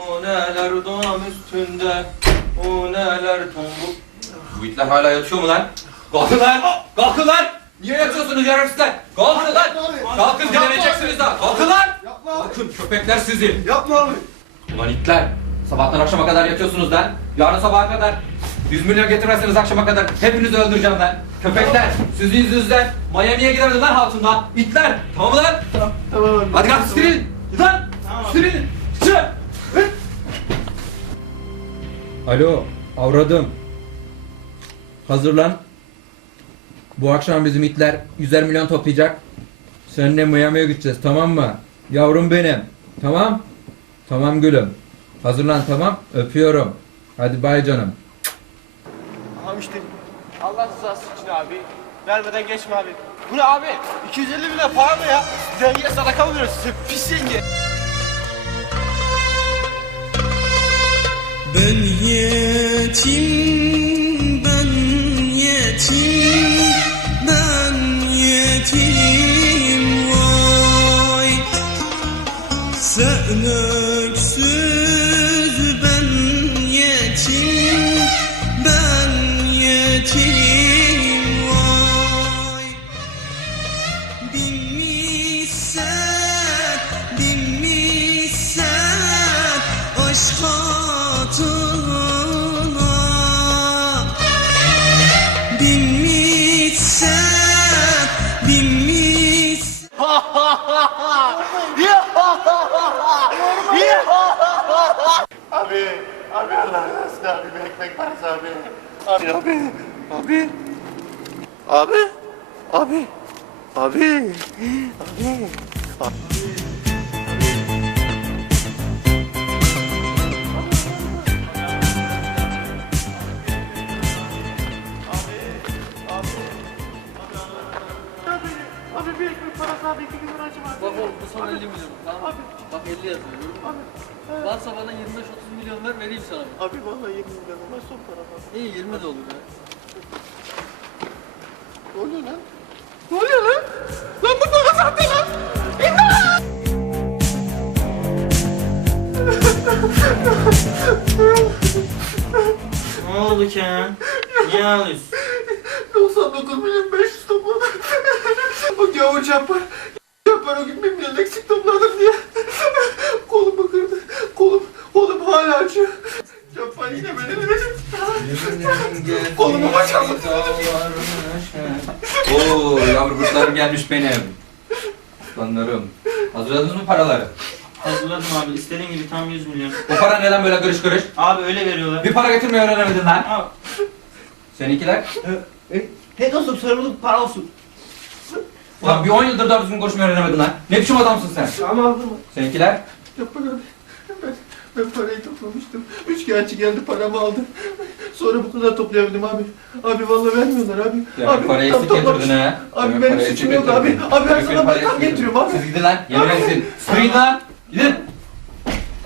üstünde O neler dam üstünde O neler tombul Bu itler hala yatıyor mu lan? Kalkın lan! Kalkın lan! Niye yatıyorsunuz yararsızlar? Kalkın lan! Kalkın dileneceksiniz daha! Kalkın lan! Yapma abi. Kalkın köpekler sizi! Yapma abi. Ulan itler! Sabahtan akşama kadar yatıyorsunuz lan! Yarın sabaha kadar 100 milyon getirmezseniz akşama kadar hepinizi öldüreceğim lan! Köpekler! Sizin yüzünüzden Miami'ye giderdi lan hatunda! İtler! Tamam mı lan? Tamam abi. Hadi kalk sürün! Lan! Sürün! Alo, avradım. Hazırlan. Bu akşam bizim itler 100 milyon toplayacak. Seninle Miami'ye gideceğiz tamam mı? Yavrum benim. Tamam? Tamam gülüm. Hazırlan tamam? Öpüyorum. Hadi bay canım. Abi işte Allah rızası için abi. Vermeden geçme abi. Bu ne abi? 250 bin para mı ya? Zengiye sadaka mı veriyorsun? Pis zengi. Ben yetim, ben yetim, Abi, abi Allah rızası abi. Bir ekmek parası abi. Abi, abi, abi. Abi, abi, abi, abi. Abi oğlum bu sana 50 milyon tamam mı? Bak 50 yazıyor gördün mü? Varsa bana 25-30 milyon ver vereyim sana. Abi vallahi yemin ederim ben son param abi. İyi 20 de olur ya. Ne oluyor lan? Ne oluyor lan? Lan bu bana sahte lan! Ne oldu Kenan? Niye ağlıyorsun? 99 milyon 500 topladım. o gavur çapar. Çapar o gün 1 milyon eksik topladım diye. Kolumu kırdı. Kolum, kolum hala acıyor. Çapar yine beni verecek. Kolumu bacağımı Oo yavru kuşlarım gelmiş benim. Aslanlarım. Hazırladınız mı paraları? Hazırladım abi. İstediğin gibi tam 100 milyon. Bu para neden böyle kırış kırış? Abi öyle veriyorlar. Bir para getirmeyi öğrenemedin lan. Abi, Seninkiler? Tek olsun sorumluluk para olsun. Lan bir 10 yıldır doğru düzgün konuşmayı öğrenemedin lan. Ne biçim adamsın sen? Ama aldın mı? Seninkiler? Abi. Ben, ben parayı toplamıştım. Üç kağıtçı geldi paramı aldı. Sonra bu kadar toplayabildim abi. Abi vallahi vermiyorlar abi. Demek abi parayı tam eksik toplamış. getirdin ha. Abi Demek benim parayı suçum eksik yok abi. getirdin. Abi ben Demek sana benim parayı eksik getiriyorum abi. Siz gidin lan. Yemin edin. Sürün lan. Gidin.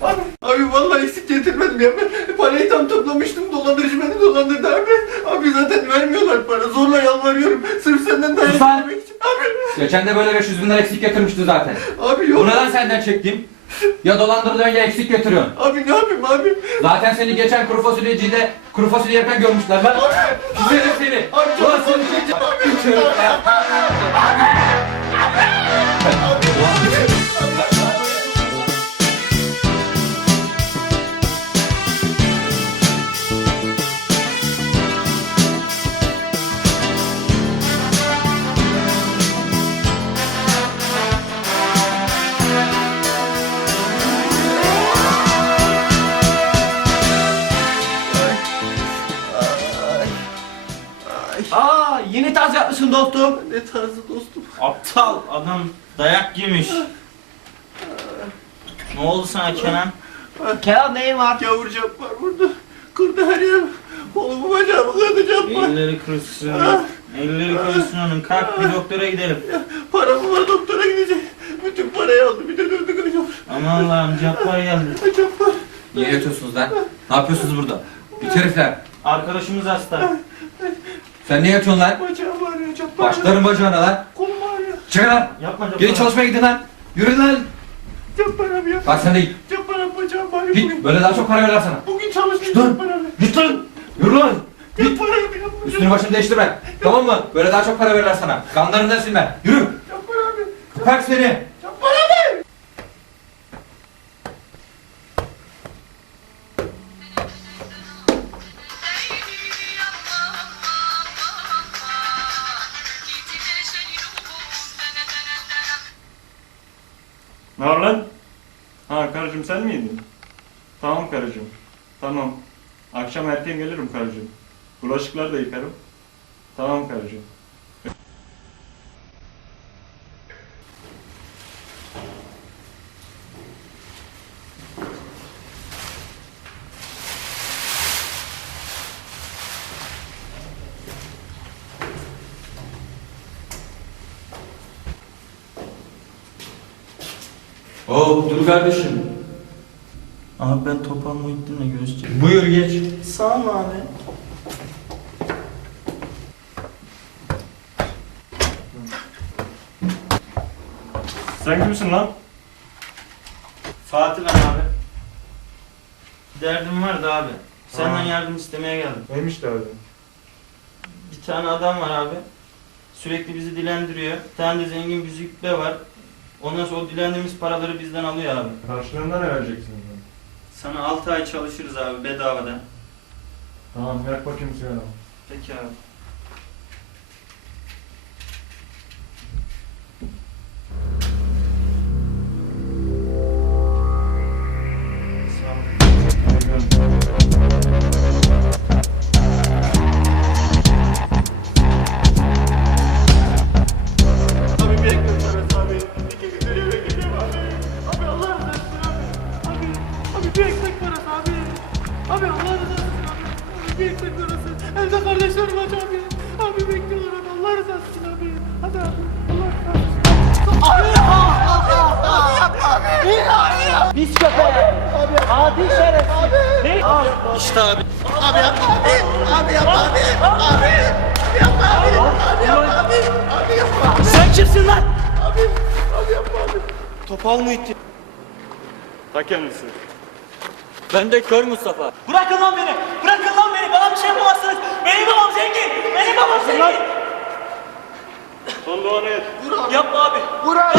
Abi, abi vallahi eksik getirmedim ya. Ben parayı tam toplamıştım. Dolandırıcı beni dolandırdı abi. Abi zaten vermiyorlar para. Zorla yalvarıyorum. Sırf senden dayak Sus lan. yemek için. Abi, Geçen de böyle 500 bin lira eksik getirmiştin zaten. abi yok. Bu neden senden çektim? Ya dolandırılıyorsun ya eksik getiriyorsun. Abi ne yapayım abi? Zaten seni geçen kuru fasulyecide kuru fasulye yerken görmüşler lan. Güzelim seni. Abi çok Ulan seni çekeceğim. Aa yapmışsın dostum. Ne tarzı dostum. Aptal adam dayak yemiş. ne oldu sana Kenan? Kenan neyin var? Yavur var burada. Kırdı her yerim. Kolumu bacağımı kırdı Cabbar. Elleri kırılsın. Elleri kırılsın onun. Kalk bir doktora gidelim. Param var doktora gidecek. Bütün parayı aldı. Bir de döndü kıracağım. Aman Allah'ım Cappar geldi. Cabbar. Niye yatıyorsunuz lan? Ne yapıyorsunuz burada? İt herifler. Arkadaşımız hasta. Sen niye yatıyorsun lan? Ağrıyor Cabbar. Başlarım bacağına lan. Kolum ağrıyor. Çıkın lan. Yapma Cappar. Gelin çalışmaya gidin lan. Yürü lan. Cabbar abi yapma. Bak sen de git. Cabbar abi bacağım Git böyle daha çok para verirler sana. Bugün çalışmayacağım ben abi. Git lan. Yürü lan. Git. Para abi yapma. Üstünü başını değiştirme. Tamam mı? Böyle daha çok para verirler sana. Kanlarından silme. Yürü. Yapma abi. Kalk seni. Ne var lan? Ha karıcığım sen miydin? Tamam karıcığım. Tamam. Akşam erken gelirim karıcığım. Bulaşıkları da yıkarım. Tamam karıcığım. Oo dur kardeşim. Abi ben Topal Muhittin'le görüşeceğim. Buyur geç. Sağ ol abi. Sen kimsin lan? Fatih ben abi. Derdim vardı abi. Senden Ha. yardım istemeye geldim. Neymiş derdi? Bir tane adam var abi. Sürekli bizi dilendiriyor. Bir tane de zengin bir züppe var. Ondan sonra o dilendiğimiz paraları bizden alıyor abi. Karşılığında ne vereceksin lan? Sana 6 ay çalışırız abi bedavadan. Tamam yak bakayım sigara. Peki abi. Evde kardeşlerim aç abi. Abi bekliyorlar abi. Allah razı olsun abi. Hadi abi. Allah razı olsun. Abi! Abi abi! Biz köpek! Abi Adi şerefsiz! Ne? İşte abi. Abi yapma abi! Abi yapma abi! Abi! Yapma abi! Abi yapma abi! Abi yapma! Sen kimsin lan? Abi! Abi abi! Topal Muhittin. Ta kendisi. Ben de Kör Mustafa. Bırakın lan beni! Bırakın lan beni! Bana bir şey yapamazsınız! Benim babam zengin! Benim babam zengin! Son duanı et. Yapma abi! Vur abi!